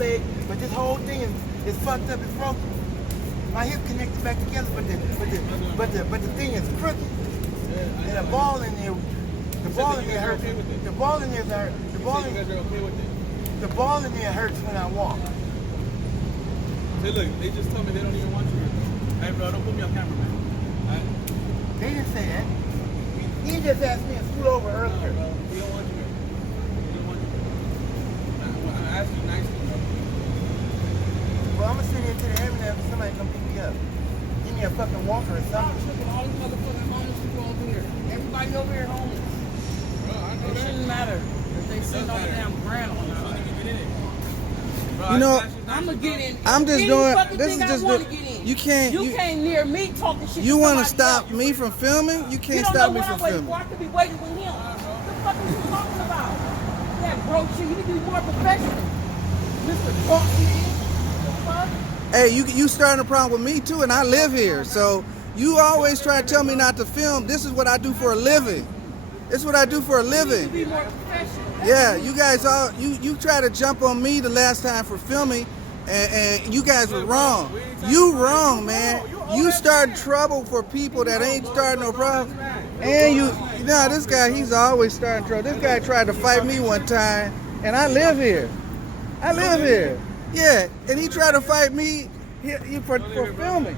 leg, but this whole thing is fucked up. It's broken. My hip connected back together, but the thing is crooked. And the ball in there, hurts. The ball in there hurts. The ball in there hurts when I walk. Hey, look, they just told me they don't even want you here. Hey, bro, don't put me on camera, man. Right? They didn't say that. He just asked me to scoot over earlier. Bro, we don't want you here. We don't want you here. I asked you nicely, bro. Well, I'm gonna sit here to the heaven after somebody come pick me up. Give me a fucking walker or something. Look at all these motherfucking homeless people over here. Everybody over here homeless. Bro, I know It that. shouldn't matter if they send all the damn grant on us. Bro, You know, I'm gonna get in. I'm just any doing. fucking This is thing I just. wanna get in. You can't. You came near me talking shit. You want to somebody stop else. me from filming? You You can't don't stop know me what from I'm waiting filming. for. I could be waiting with him. What the fuck are you talking about? That broke shit. You need to be more professional. Mr. Talk Man. The fuck? Hey, you starting a problem with me too, and I live here. So you always try to tell me not to film. This is what I do for a living. This is what I do for a You need to living. be more professional. Yeah, you guys all you try to jump on me the last time for filming, and you guys were wrong. You wrong, man. You start trouble for people that ain't starting no problem. And this guy, he's always starting trouble. This guy tried to fight me one time, and I live here. I live here. Yeah, and he tried to fight me for filming.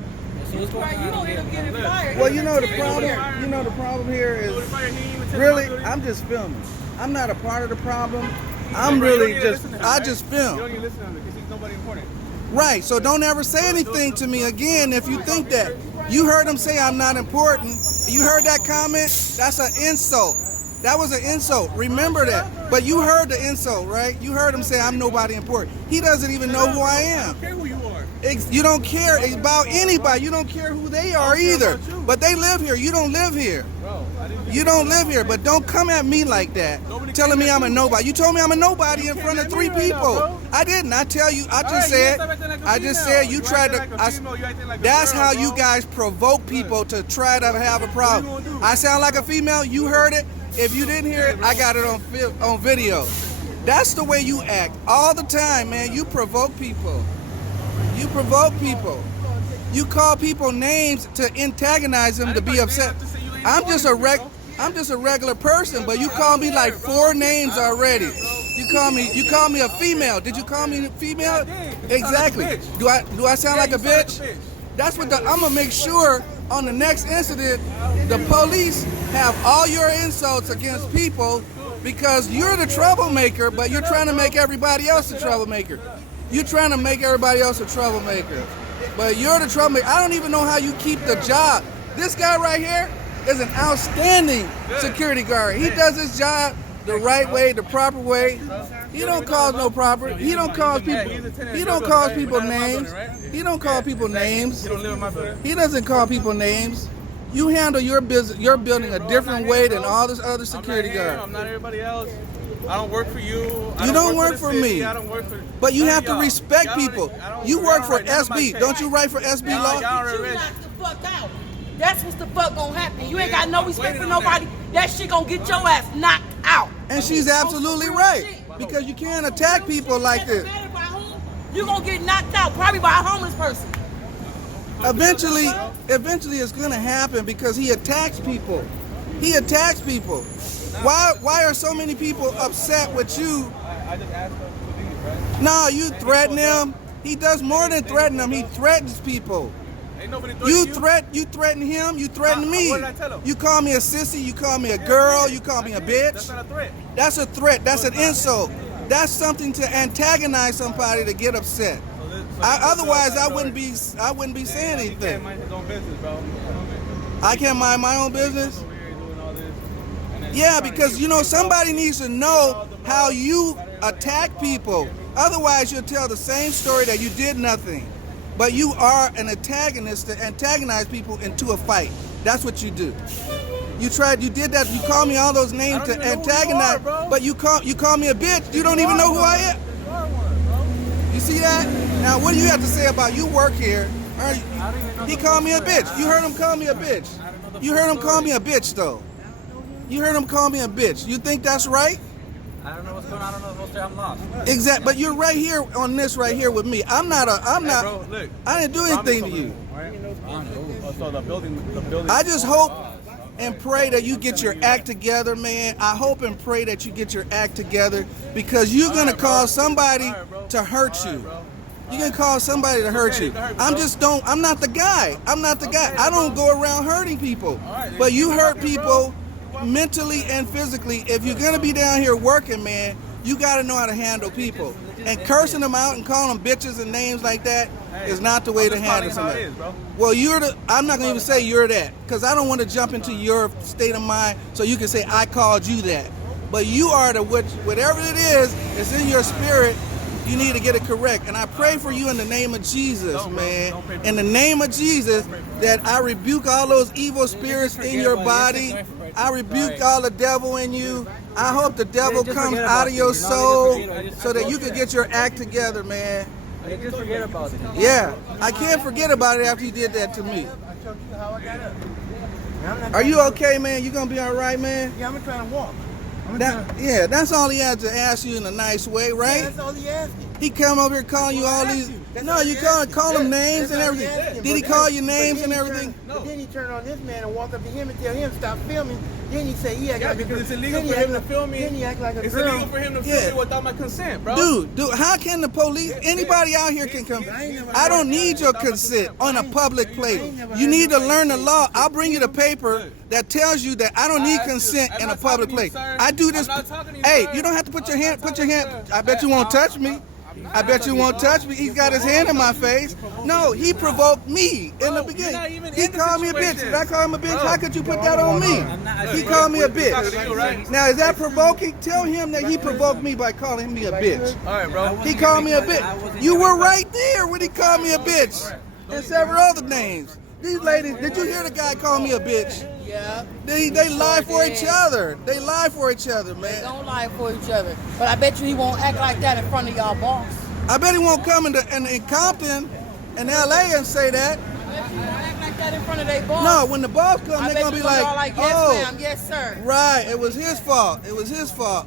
That's why you don't end up getting fired. Well, you know the problem. You know the problem here is really I'm just filming. I'm not a part of the problem. I'm really just I just You don't film. even listen to him because he's nobody important. Right. So don't ever say anything to me again if you think that. You heard him say I'm not important. You heard that comment? That's an insult. That was an insult. Remember that. But you heard the insult, right? You heard him say I'm nobody important. He doesn't even know who I I am. don't care who you are. You don't care about anybody. You don't care who they are either. But they live here. You don't live here. Bro, I didn't You don't live here. But don't come at me like that, telling me I'm a nobody. You told me I'm a nobody in front of 3 people. I didn't. I tell you. I just said. I just said you tried to. That's how you guys provoke people to try to have a problem. I sound like a female. You heard it. If you didn't hear it, I got it on video. That's the way you act all the time, man. You provoke people. You provoke people. You call people names to antagonize them to be upset. I'm just a regular person, but you call me like 4 names already. You call me a female. Did you call me a female? Exactly. Do I sound like a bitch? That's what I'm gonna make sure on the next incident the police have all your insults against people because you're the troublemaker, but you're trying to make everybody else a troublemaker. You're trying to make everybody else a troublemaker. But you're the troublemaker. I don't even know how you keep the job. This guy right here is an outstanding security guard. He does his job the right way, the proper way. He don't cause no proper. He don't cause people. He don't call people names. He don't call people names. You don't live in my building. He doesn't call people names. You handle your business, your building a different way than all this other security I'm not him, guards. I'm not everybody else. I don't work for you. You don't work for the me. city. I don't work for. But you none have of to y'all. respect Y'all people. don't- You work for y'all don't write SB. Don't you write for SB Y'all- law? y'all You already- knock the fuck out. That's what's the fuck gonna happen. You ain't got no respect for nobody. That shit gonna get your ass knocked out. And she's absolutely right. Because you can't attack people like this. You gonna get knocked out probably by a homeless person. Eventually it's gonna happen because he attacks people. He attacks people. Why are so many people upset with you? I just asked them to leave, right? No, you threaten him. He does more than threaten them. He threatens people. Ain't nobody threatening You threaten him, you threaten me. What did I tell him? You call me a sissy, you call me a girl, you call me a That's bitch. not a threat. That's a threat, that's an insult. That's something to antagonize somebody to get upset. Otherwise I wouldn't be saying He anything. can't mind his own business, bro. I can't mind my own business. Over here doing all this, and then Yeah, trying to because get you know people somebody needs to know how you attack people. Otherwise, you'll tell the same story that you did nothing. But you are an antagonist to antagonize people into a fight. That's what you do. You did that. You call me all those names I to don't even know who you antagonize, are, bro. but you call me a bitch. You don't even know who I am. You are one, bro. You see that? Now, what do you have to say about you work here? He called me a bitch. You heard him call me a bitch. You heard him call me a bitch, though. You heard him call me a bitch. You think that's right? I don't know what's going on. I don't know what's there. I'm lost. Exact. But you're right here on this right here with me. I'm not. Bro, look. I didn't do anything to you. So the building. I just hope and pray that you get your act together, man. I hope and pray that you get your act together because you're gonna cause somebody to hurt you. You're gonna cause somebody to hurt you. I'm not the guy. I don't go around hurting people. But you hurt people mentally and physically. If you're gonna be down here working, man, you gotta know how to handle people. And cursing them out and calling them bitches and names like that is not the way to handle somebody. Well, I'm not gonna even say you're that, because I don't want to jump into your state of mind so you can say I called you that. But you are whatever it is, it's in your spirit. You need to get it correct. And I pray for you in the name of Jesus, man. In the name of Jesus, that I rebuke all those evil spirits in your body. I rebuke all the devil in you. I hope the devil comes out of your soul so that you can get your act together, man. Just forget about it. Yeah, I can't forget about it after you did that to me. I told you how I got up. Now, I'm not Are you trying okay, man? You gonna be all right, man? Yeah, I'm trying to walk. Yeah, that's all he had to ask you in a nice way, Yeah, right? that's all he asking. He come over here calling you all these. No, you call him names and everything. Did he call you names and everything? But then he turned on this man and walked up to him and tell him stop filming. Then he say he act like because a, it's illegal then he for act him to like- film me. Then he act like a It's girl. illegal for him to film me without my consent, bro. Dude, how can the police, anybody out here can come? I don't need your consent on a public place. You need to learn the law. I'll bring you the paper that tells you that I don't need consent in a public place. I do this. Hey, you don't have to put your hand. I bet you won't touch me. I bet you won't touch me. He's got his hand in my face. No, he provoked me in the beginning. He called me a bitch. Did I call him a bitch? How could you put that on me? He called me a bitch. Now, is that provoking? Tell him that he provoked me by calling me a bitch. All right, bro. He called me a bitch. You were right there when he called me a bitch. And several other names. These ladies, did you hear the guy call me a bitch? Yeah. They lie for each other. They lie for each other, They man. don't lie for each other. But I bet you he won't act like that in front of y'all boss. I bet he won't come in Compton and LA and say that. I bet you won't act like that in front of their boss. No, when the boss comes, I they're bet gonna you be like, all like, yes, oh, ma'am, yes, sir. right, it was his fault. It was his fault.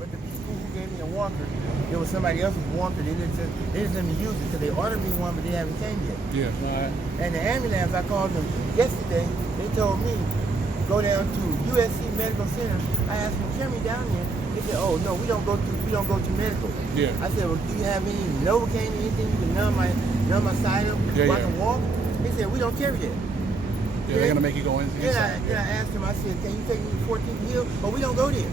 But the people who gave me a walker, it was somebody else's walker. They didn't let me use it because they ordered me one, but they haven't came yet. Yeah. And the ambulance, I called them yesterday. They told me go down to USC Medical Center. I asked them, carry me down there. They said, oh no, we don't go to medical. Yeah. I said, well, do you have any Novocaine, anything you can numb my side up so I can walk? They said, we don't carry that. Yeah, they're gonna make you go in. Then I asked them, I said, can you take me to 14th Hill? But we don't go there.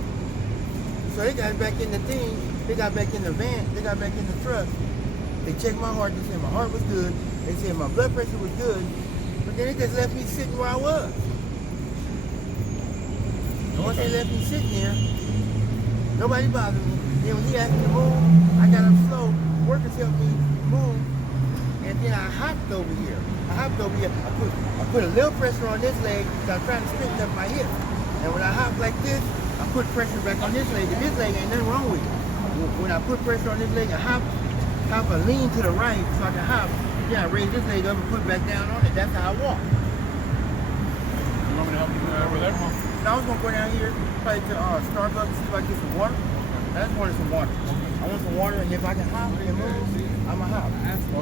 So they got back in the thing, they got back in the van, they got back in the truck. They checked my heart, they said my heart was good. They said my blood pressure was good. But then they just left me sitting where I was. And once they left me sitting there, nobody bothered me. Then when he asked me to move, I got up slow. Workers helped me move. And then I hopped over here. I put a little pressure on this leg because I'm trying to straighten up my hip. And when I hop like this, I put pressure back on this leg. And this leg ain't nothing wrong with it. When I put pressure on this leg, I hop, I lean to the right so I can hop. Yeah, I raise this leg up and put it back down on it. That's how I walk. You want me to help you over there? Now I was gonna go down here, probably to Starbucks, see if I can get some water. I just wanted some water. I want some water, and if I can hop and move, I'ma hop.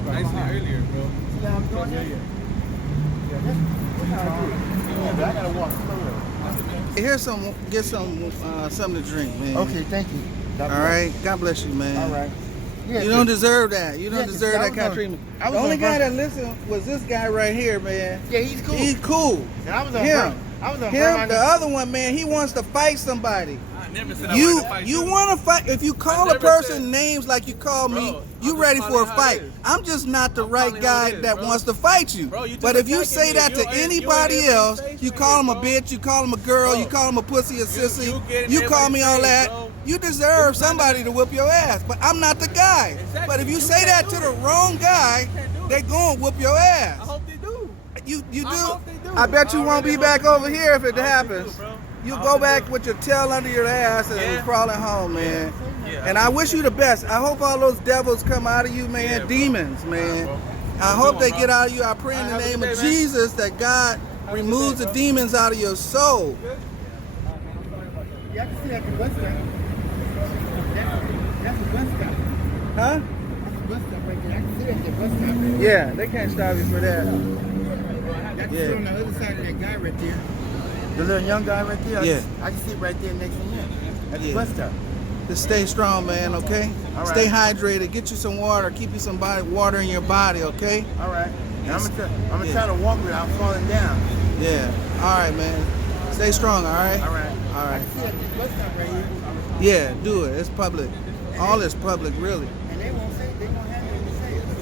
Nicely earlier, bro. See how I'm doing that? Yeah, that's how I do it. Yeah, but I gotta walk slow though. Here's get something to drink, man. Okay, thank you. All right. God bless you, man. All right. Yeah, You don't deserve that. You don't Yeah, deserve I that was kind of on- treatment. I The was only on guy Burn- that listened was this guy right here, man. Yeah, he's cool. He's cool. And I was on Him. Burn- I was on Him, Burn- the other one, man, he wants to fight somebody. I never said I You wanted to fight you. want to fight. If you call a never person said- names like you call me, Bro, you I'm ready just for a calling it how it fight. is. I'm just not the right calling it how guy it is, that bro. wants to fight you. Bro, you just But if you attacking say me. that You to ain't anybody getting else, face you right call him here, a bro. bitch, you call him a girl, Bro. you call him a pussy, a sissy, you getting you call me all everybody's that. face, bro. You deserve somebody to whip your ass, but I'm not the guy. Exactly. But if you You say can't that to do the it. wrong guy, can't do it. they gonna whoop your ass. I hope they do. You do. I hope they do. I bet you I won't be really back hope over they here if it do. I hope they happens. do, bro. You I go hope they back do. with your tail under your ass and Yeah. crawling home, man. Yeah. And I wish you the best. I hope all those devils come out of you, man. Yeah, bro. Demons, man. bro. I Good hope one, they bro. get out of you. I pray in the Have a name good of day, man. Jesus that God removes the demons out of your soul. Yeah, I can see that the West Bank. bus stop. Huh? That's the bus stop right there. I can see that the bus stop right there. Yeah, they can't stop you for that. That's Yeah. on the other side of that guy right there. The little young guy right there. Yeah. I can see it right there next to him. At the Yeah. bus stop. Just stay strong, man, okay? All right. Stay hydrated. Get you some water. Keep you some water in your body, okay? All right. And I'm gonna Yeah. try to walk without falling down. Yeah. All right, man. Stay strong, all right? All right. All right. I can see that the bus stop right here. Yeah, do it. It's public. All is public, really. And they won't have anything to say. It's the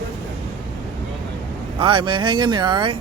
bus stop. All right, man. Hang in there, all right?